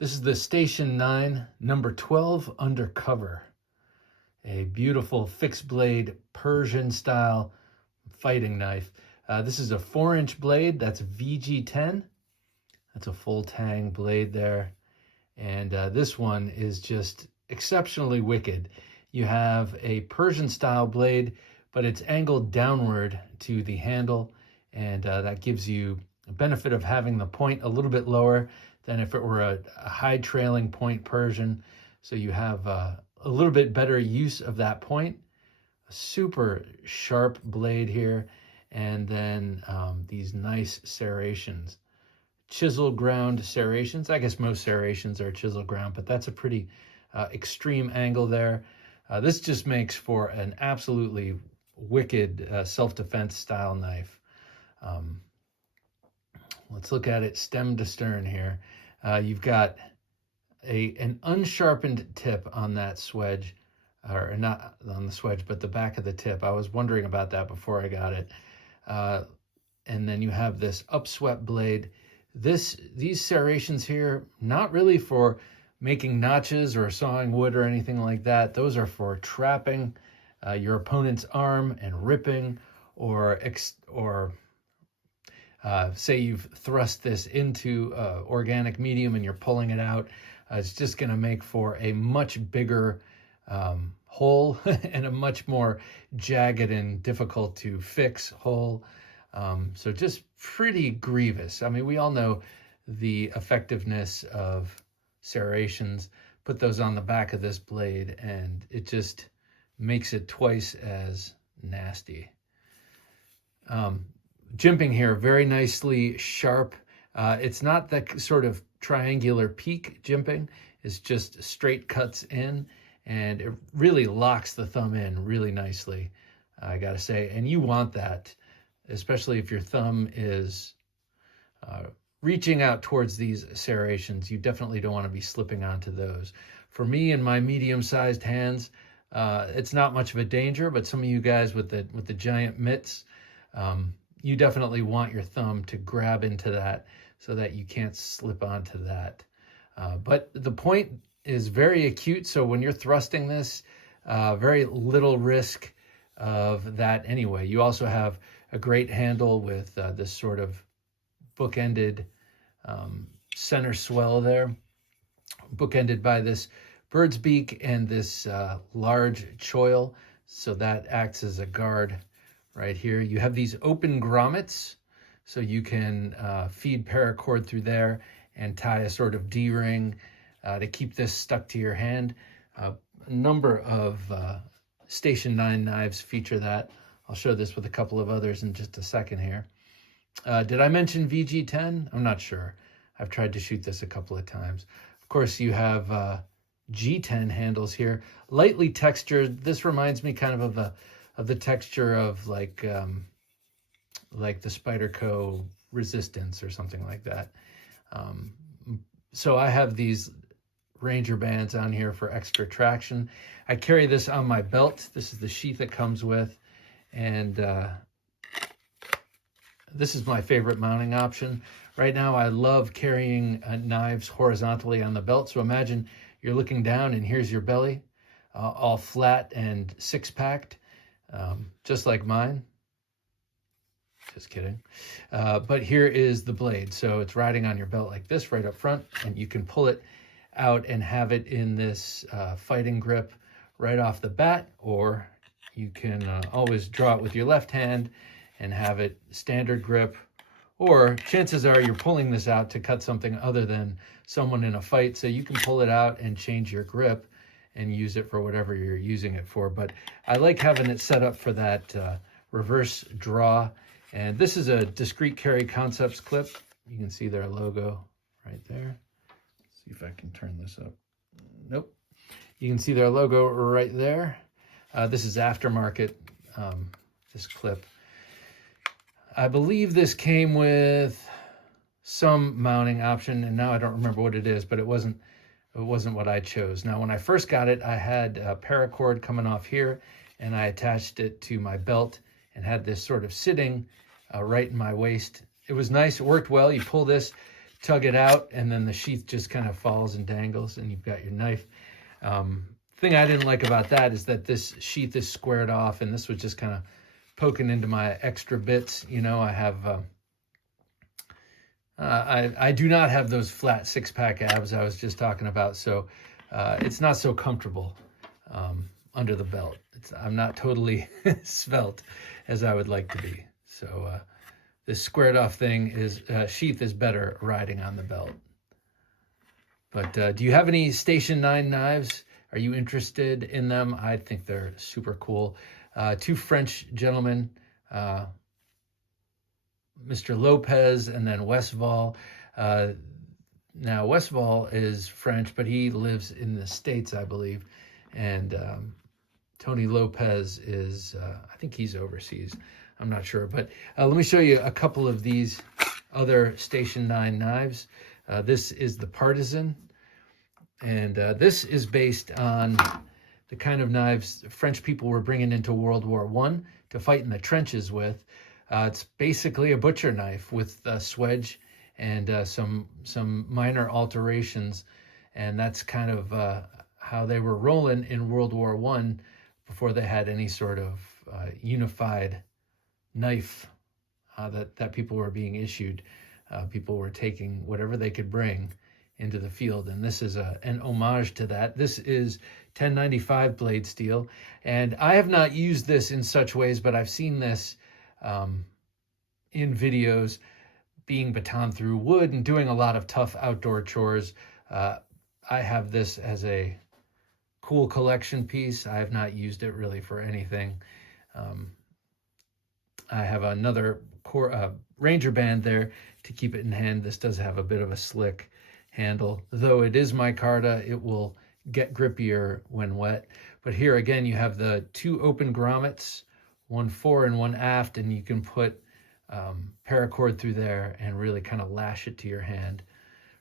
This is the Station 9, number 12, Undercover. A beautiful fixed blade Persian style fighting knife. This is a 4-inch blade. That's VG-10. That's a full tang blade there. And this one is just exceptionally wicked. You have a Persian style blade, but it's angled downward to the handle. And that gives you a benefit of having the point a little bit lower than if it were a high trailing point Persian. So you have a little bit better use of that point. A super sharp blade here. And then these nice serrations. Chisel ground serrations. I guess most serrations are chisel ground, but that's a pretty extreme angle there. This just makes for an absolutely wicked self-defense style knife. Let's look at it stem to stern here. You've got an unsharpened tip on that swedge, or not on the swedge, but the back of the tip. I was wondering about that before I got it. And then you have this upswept blade. These serrations here, not really for making notches or sawing wood or anything like that. Those are for trapping your opponent's arm and ripping, or say you've thrust this into organic medium and you're pulling it out. It's just going to make for a much bigger hole and a much more jagged and difficult to fix hole. So just pretty grievous. I mean, we all know the effectiveness of serrations. Put those on the back of this blade and it just makes it twice as nasty. Jimping here, very nicely sharp. It's not that sort of triangular peak jimping. It's just straight cuts in, and it really locks the thumb in really nicely, I gotta say. And you want that, especially if your thumb is reaching out towards these serrations. You definitely don't want to be slipping onto those. For me and my medium-sized hands, it's not much of a danger, but some of you guys with the giant mitts, you definitely want your thumb to grab into that so that you can't slip onto that. But the point is very acute, so when you're thrusting this, very little risk of that anyway. You also have a great handle with this sort of bookended center swell there, bookended by this bird's beak and this large choil, so that acts as a guard right here. You have these open grommets, so you can feed paracord through there and tie a sort of D-ring to keep this stuck to your hand. A number of Station 9 knives feature that. I'll show this with a couple of others in just a second here. Did I mention VG-10? I'm not sure. I've tried to shoot this a couple of times. Of course, you have G10 handles here, lightly textured. This reminds me kind of the texture of like the Spyderco Resistance or something like that. So I have these Ranger bands on here for extra traction. I carry this on my belt. This is the sheath it comes with, and this is my favorite mounting option. Right now, I love carrying knives horizontally on the belt. So imagine you're looking down and here's your belly, all flat and six-packed, just like mine. Just kidding. But here is the blade. So it's riding on your belt like this right up front, and you can pull it out and have it in this fighting grip right off the bat, or you can always draw it with your left hand and have it standard grip, or chances are you're pulling this out to cut something other than someone in a fight, so you can pull it out and change your grip and use it for whatever you're using it for. But I like having it set up for that reverse draw. And this is a Discreet Carry Concepts clip. You can see their logo right there. Let's see if I can turn this up. Nope. You can see their logo right there. This is aftermarket, this clip. I believe this came with some mounting option, and now I don't remember what it is, but it wasn't what I chose. Now, when I first got it, I had a paracord coming off here, and I attached it to my belt and had this sort of sitting right in my waist. It was nice. It worked well. You pull this tug it out, and then the sheath just kind of falls and dangles, and you've got your knife. Thing I didn't like about that is that this sheath is squared off, and this was just kind of poking into my extra bits. You know, I have, I do not have those flat six-pack abs I was just talking about, so it's not so comfortable under the belt. I'm not totally svelte as I would like to be. So this squared off thing is, sheath is better riding on the belt. But do you have any Station 9 knives? Are you interested in them? I think they're super cool. Two French gentlemen, Mr. Lopez and then Westval. Now, Westval is French, but he lives in the States, I believe. And Tony Lopez is, I think he's overseas. I'm not sure. But let me show you a couple of these other Station 9 knives. This is the Partisan. And this is based on the kind of knives French people were bringing into World War I to fight in the trenches with. It's basically a butcher knife with a swedge and some minor alterations. And that's kind of how they were rolling in World War I before they had any sort of unified knife that people were being issued. People were taking whatever they could bring into the field, and this is an homage to that. This is 1095 blade steel, and I have not used this in such ways, but I've seen this in videos being baton through wood and doing a lot of tough outdoor chores. I have this as a cool collection piece. I have not used it really for anything. I have another Ranger band there to keep it in hand. This does have a bit of a slick handle. Though it is micarta, it will get grippier when wet. But here again, you have the two open grommets, one fore and one aft, and you can put paracord through there and really kind of lash it to your hand.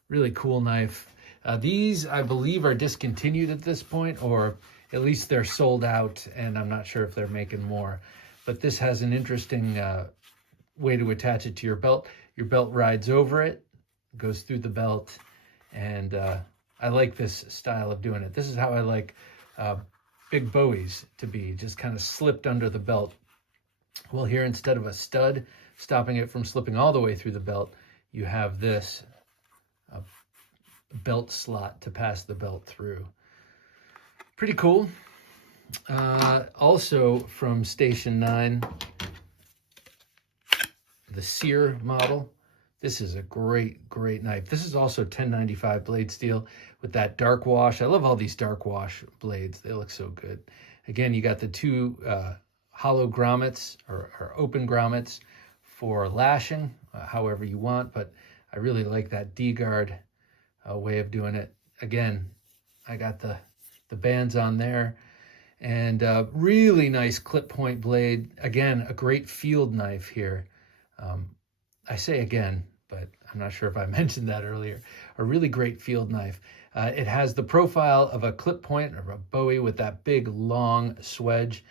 Really cool knife. These, I believe, are discontinued at this point, or at least they're sold out, and I'm not sure if they're making more. But this has an interesting way to attach it to your belt. Your belt rides over it, goes through the belt, and I like this style of doing it. This is how I like big Bowies to be, just kind of slipped under the belt. Well, here, instead of a stud stopping it from slipping all the way through the belt, you have this belt slot to pass the belt through. Pretty cool. Also from Station 9, the Sear model. This is a great knife. This is also 1095 blade steel with that dark wash. I love all these dark wash blades. They look so good. Again, you got the two hollow grommets or open grommets for lashing, however you want, but I really like that D-guard way of doing it. Again, I got the bands on there, and really nice clip point blade. Again, a great field knife here. I say again, but I'm not sure if I mentioned that earlier. A really great field knife. It has the profile of a clip point or a Bowie with that big long swedge.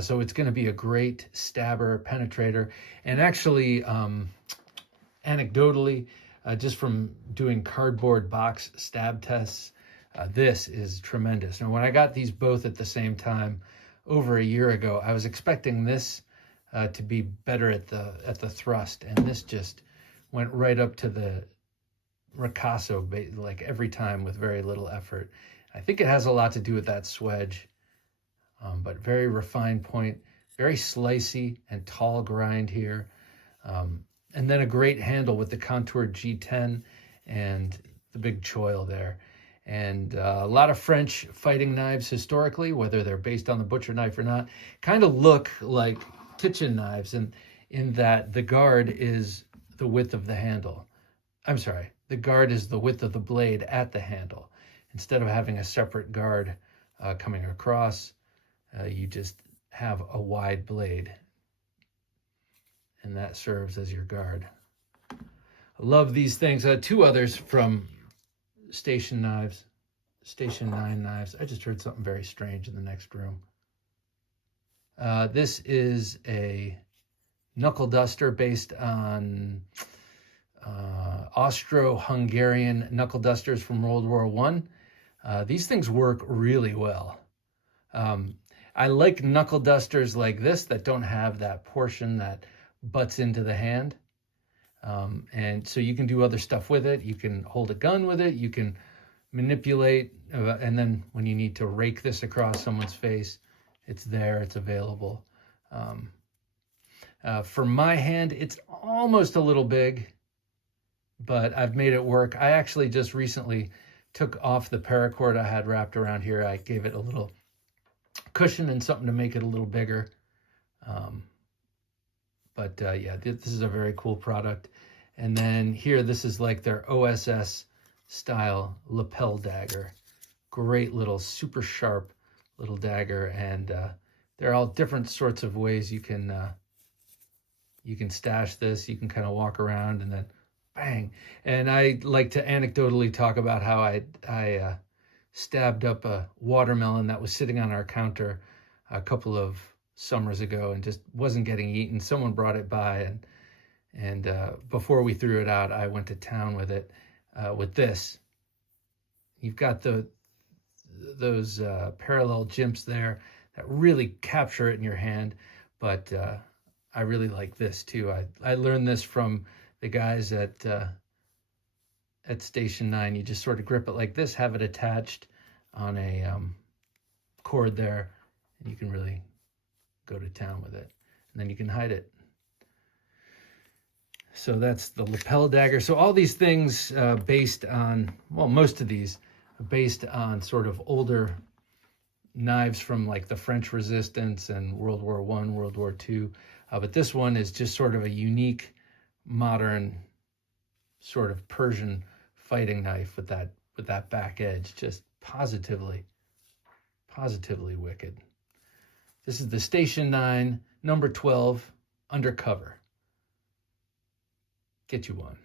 So it's going to be a great stabber, penetrator. And actually, anecdotally, just from doing cardboard box stab tests, this is tremendous. Now, when I got these both at the same time over a year ago, I was expecting this to be better at the thrust, and this just went right up to the ricasso, like every time with very little effort. I think it has a lot to do with that swedge, but very refined point, very slicey and tall grind here, and then a great handle with the contoured G10 and the big choil there. And a lot of French fighting knives historically, whether they're based on the butcher knife or not, kind of look like kitchen knives, and in that the guard is the width of the handle. I'm sorry, the guard is the width of the blade at the handle. Instead of having a separate guard coming across, you just have a wide blade, and that serves as your guard. I love these things. Two others from Station 9 knives. I just heard something very strange in the next room. This is a knuckle duster based on Austro-Hungarian knuckle dusters from World War One. These things work really well. I like knuckle dusters like this that don't have that portion that butts into the hand. And so you can do other stuff with it. You can hold a gun with it. You can manipulate. And then when you need to rake this across someone's face, it's there, it's available. For my hand, it's almost a little big, but I've made it work. I actually just recently took off the paracord I had wrapped around here. I gave it a little cushion and something to make it a little bigger. Yeah, this is a very cool product. And then here, this is like their OSS style lapel dagger. Great little, super sharp little dagger. And they're all different sorts of ways you can stash this. You can kind of walk around and then bang. And I like to anecdotally talk about how I stabbed up a watermelon that was sitting on our counter a couple of summers ago and just wasn't getting eaten. Someone brought it by, and before we threw it out, I went to town with it. With this, you've got those parallel jimps there that really capture it in your hand, but I really like this too. I learned this from the guys at Station 9. You just sort of grip it like this, have it attached on a cord there, and you can really go to town with it. And then you can hide it. So that's the lapel dagger. So all these things based on, well, most of these are based on sort of older knives from like the French Resistance and World War I, World War II. But this one is just sort of a unique, modern, sort of Persian fighting knife with that back edge, just positively wicked. This is the Station 9, number 12, Undercover. Get you one.